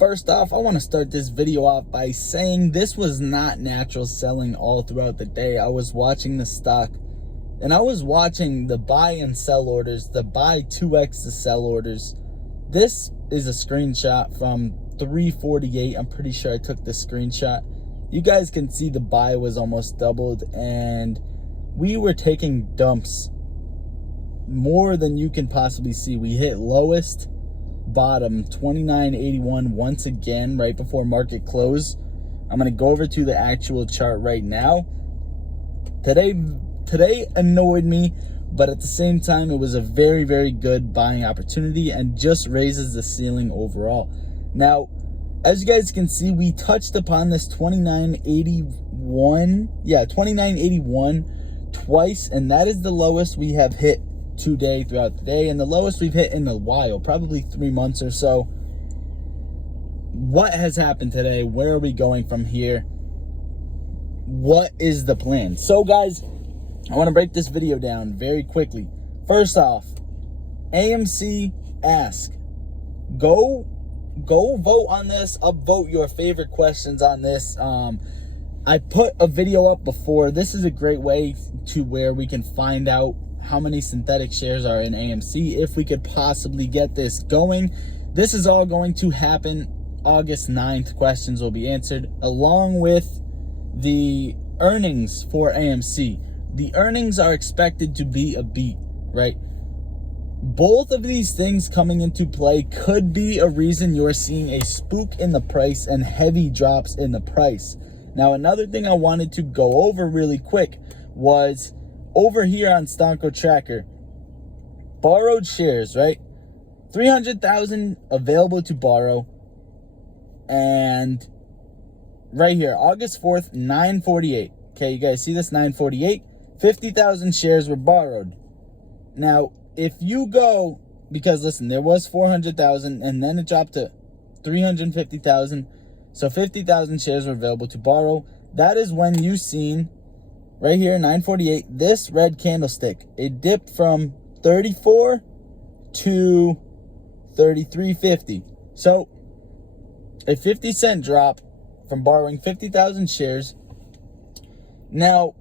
First off, I want to start this video off by saying this was not natural selling all throughout the day. I was watching the stock and I was watching the buy and sell orders, the buy 2x the sell orders. This is a screenshot from 348. I'm pretty sure I took this screenshot. You guys can see the buy was almost doubled and we were taking dumps more than you can possibly see. We hit lowest bottom 29.81 once again right before market close. I'm going to go over to the actual chart right now. Today annoyed me, but at the same time it was a very, very good buying opportunity and just raises the ceiling overall. Now, as you guys can see, we touched upon this 29.81 twice, and that is the lowest we have hit today throughout the day, and the lowest we've hit in a while, probably 3 months or so. What has happened today? Where are we going from here? What is the plan? So guys, I want to break this video down very quickly. First off, AMC ask, go vote on this, upvote your favorite questions on this. I put a video up before. This is a great way to where we can find out how many synthetic shares are in AMC, if we could possibly get this going. This is all going to happen August 9th. Questions will be answered along with the earnings for AMC. The earnings are expected to be a beat, right? Both of these things coming into play could be a reason you're seeing a spook in the price and heavy drops in the price. Now, another thing I wanted to go over really quick was over here on Stonko Tracker, borrowed shares, right? 300,000 available to borrow. And right here, August 4th, 948. Okay, you guys see this? 948. 50,000 shares were borrowed. Now, if you go, because listen, there was 400,000 and then it dropped to 350,000. So 50,000 shares were available to borrow. That is when you seen right here, 948, this red candlestick. It dipped from 34 to 33.50. So a 50-cent drop from borrowing 50,000 shares. Now,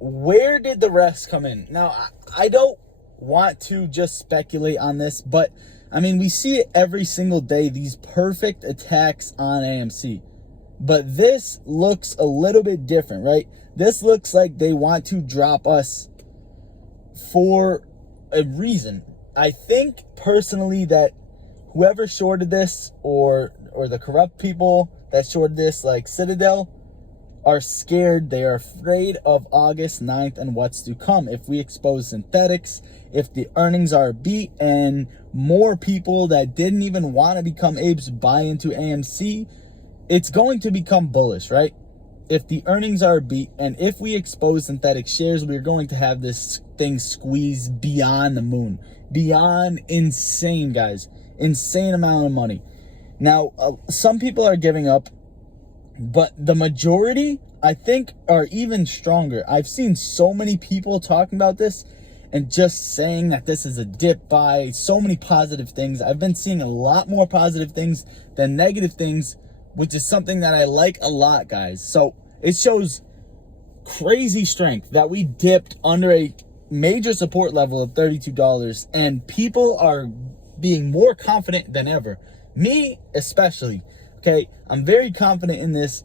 where did the rest come in? Now, I don't want to just speculate on this, but I mean, we see it every single day, these perfect attacks on AMC. But this looks a little bit different, right? This looks like they want to drop us for a reason. I think personally that whoever shorted this or the corrupt people that shorted this, like Citadel, are scared. They are afraid of August 9th and what's to come. If we expose synthetics, if the earnings are a beat and more people that didn't even want to become apes buy into AMC, it's going to become bullish, right? If the earnings are a beat and if we expose synthetic shares, we're going to have this thing squeezed beyond the moon, beyond insane, guys, insane amount of money. Now, some people are giving up, but the majority, I think, are even stronger. I've seen so many people talking about this and just saying that this is a dip buy, so many positive things. I've been seeing a lot more positive things than negative things, which is something that I like a lot, guys. So it shows crazy strength that we dipped under a major support level of $32 and people are being more confident than ever. Me especially. Okay, I'm very confident in this.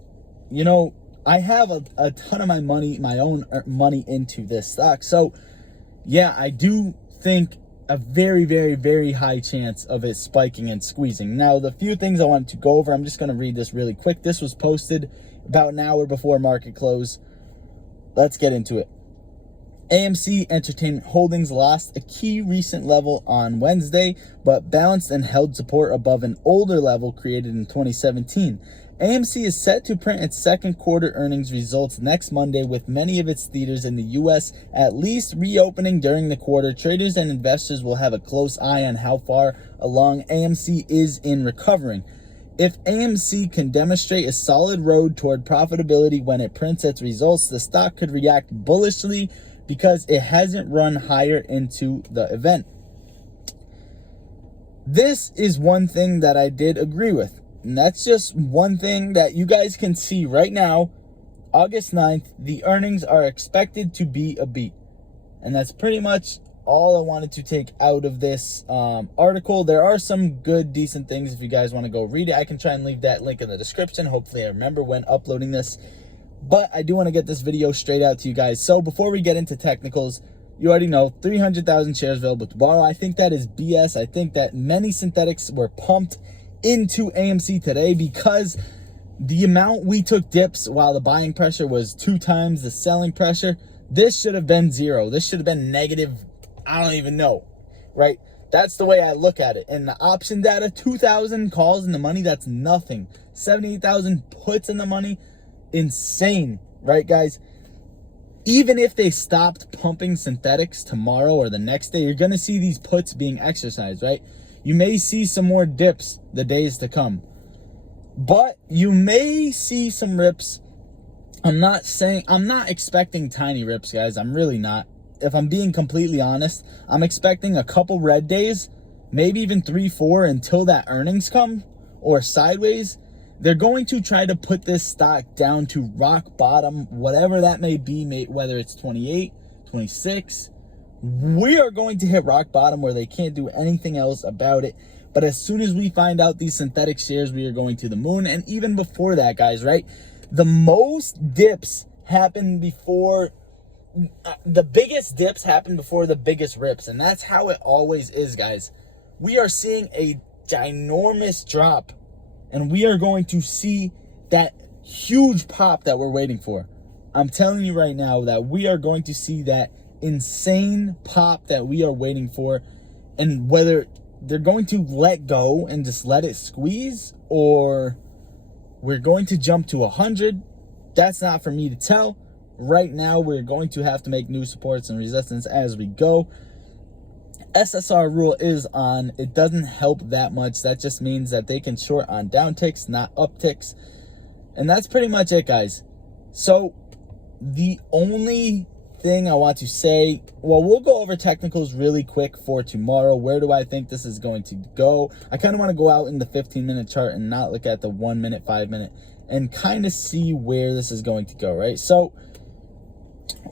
You know, I have a ton of my money, my own money into this stock. So yeah, I do think a very, very, very high chance of it spiking and squeezing. Now, the few things I wanted to go over, I'm just going to read this really quick. This was posted about an hour before market close. Let's get into it. AMC Entertainment Holdings lost a key recent level on Wednesday, but balanced and held support above an older level created in 2017. AMC is set to print its second quarter earnings results next Monday, with many of its theaters in the U.S. at least reopening during the quarter. Traders and investors will have a close eye on how far along AMC is in recovering. If AMC can demonstrate a solid road toward profitability when it prints its results, the stock could react bullishly because it hasn't run higher into the event. This is one thing that I did agree with. And that's just one thing that you guys can see right now. August 9th, the earnings are expected to be a beat. And that's pretty much all I wanted to take out of this article. There are some good, decent things if you guys want to go read it. I can try and leave that link in the description. Hopefully I remember when uploading this. But I do want to get this video straight out to you guys. So before we get into technicals, you already know 300,000 shares available to borrow. I think that is BS. I think that many synthetics were pumped into AMC today because the amount we took dips while the buying pressure was 2 times the selling pressure. This should have been 0. This should have been negative. I don't even know, right? That's the way I look at it. And the option data, 2,000 calls in the money, that's nothing. 78,000 puts in the money, insane, right, guys? Even if they stopped pumping synthetics tomorrow or the next day, you're going to see these puts being exercised, right? You may see some more dips the days to come. But you may see some rips. I'm not expecting tiny rips, guys. I'm really not. If I'm being completely honest, I'm expecting a couple red days, maybe even 3, 4 until that earnings come or sideways. They're going to try to put this stock down to rock bottom, whatever that may be, whether it's 28, 26. We are going to hit rock bottom where they can't do anything else about it. But as soon as we find out these synthetic shares, we are going to the moon. And even before that, guys, right? The most dips happen before, the biggest dips happen before the biggest rips. And that's how it always is, guys. We are seeing a ginormous drop. And we are going to see that huge pop that we're waiting for. I'm telling you right now that we are going to see that insane pop that we are waiting for. And whether they're going to let go and just let it squeeze, or we're going to jump to 100, that's not for me to tell. Right now, we're going to have to make new supports and resistance as we go. SSR rule is on. It doesn't help that much. That just means that they can short on downticks, not upticks. And that's pretty much it, guys. So the only thing I want to say, well, we'll go over technicals really quick for tomorrow. Where do I think this is going to go? I kind of want to go out in the 15-minute chart and not look at the 1 minute, 5 minute, and kind of see where this is going to go, right? So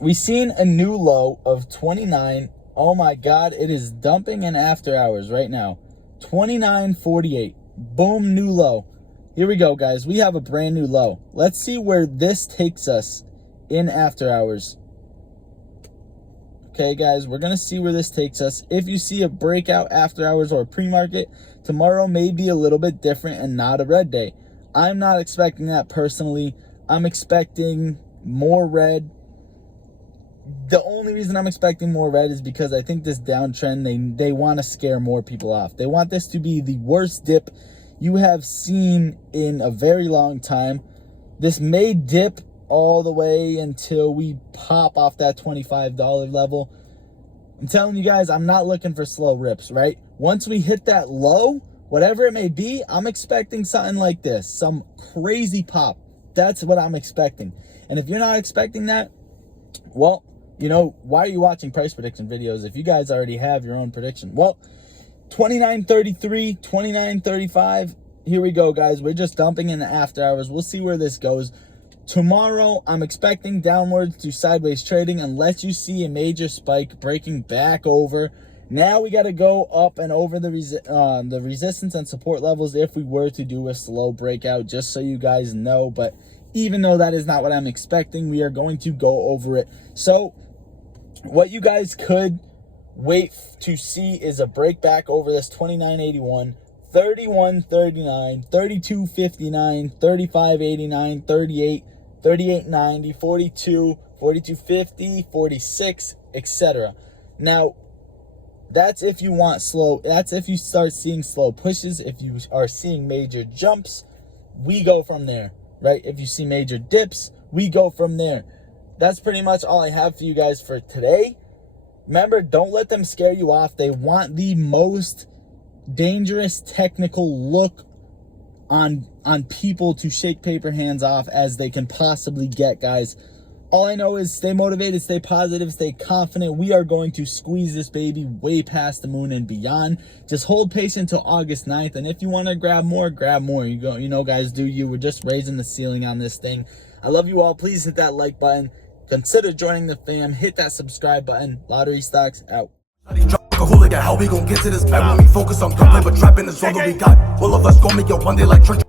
we've seen a new low of 29. Oh my God, it is dumping in after hours right now. 29.48. Boom, new low. Here we go, guys. We have a brand new low. Let's see where this takes us in after hours. Okay, guys, we're going to see where this takes us. If you see a breakout after hours or pre-market, tomorrow may be a little bit different and not a red day. I'm not expecting that personally. I'm expecting more red. The only reason I'm expecting more red is because I think this downtrend, they want to scare more people off. They want this to be the worst dip you have seen in a very long time. This may dip all the way until we pop off that $25 level. I'm telling you guys, I'm not looking for slow rips, right? Once we hit that low, whatever it may be, I'm expecting something like this, some crazy pop. That's what I'm expecting. And if you're not expecting that, well, you know, why are you watching price prediction videos if you guys already have your own prediction? Well, 29.33, 29.35. Here we go, guys. We're just dumping in the after hours. We'll see where this goes. Tomorrow, I'm expecting downwards to sideways trading unless you see a major spike breaking back over. Now we got to go up and over the resistance and support levels if we were to do a slow breakout, just so you guys know. But even though that is not what I'm expecting, we are going to go over it. So what you guys could wait to see is a break back over this 29.81, 31.39, 32.59, 35.89, 38, 38.90, 42, 42.50, 46, etc. Now, that's if you want slow. That's if you start seeing slow pushes. If you are seeing major jumps, we go from there, right? If you see major dips, we go from there. That's pretty much all I have for you guys for today. Remember, don't let them scare you off. They want the most dangerous technical look on people to shake paper hands off as they can possibly get, guys. All I know is stay motivated, stay positive, stay confident. We are going to squeeze this baby way past the moon and beyond. Just hold patient till August 9th. And if you want to grab more, grab more. You know, guys, do you. We're just raising the ceiling on this thing. I love you all. Please hit that like button. Consider joining the fam. Hit that subscribe button. Lottery Stocks out. How we gon' get to this bag when we focus on gunplay, but trapping is all that we got. All of us gon' make it one day like church.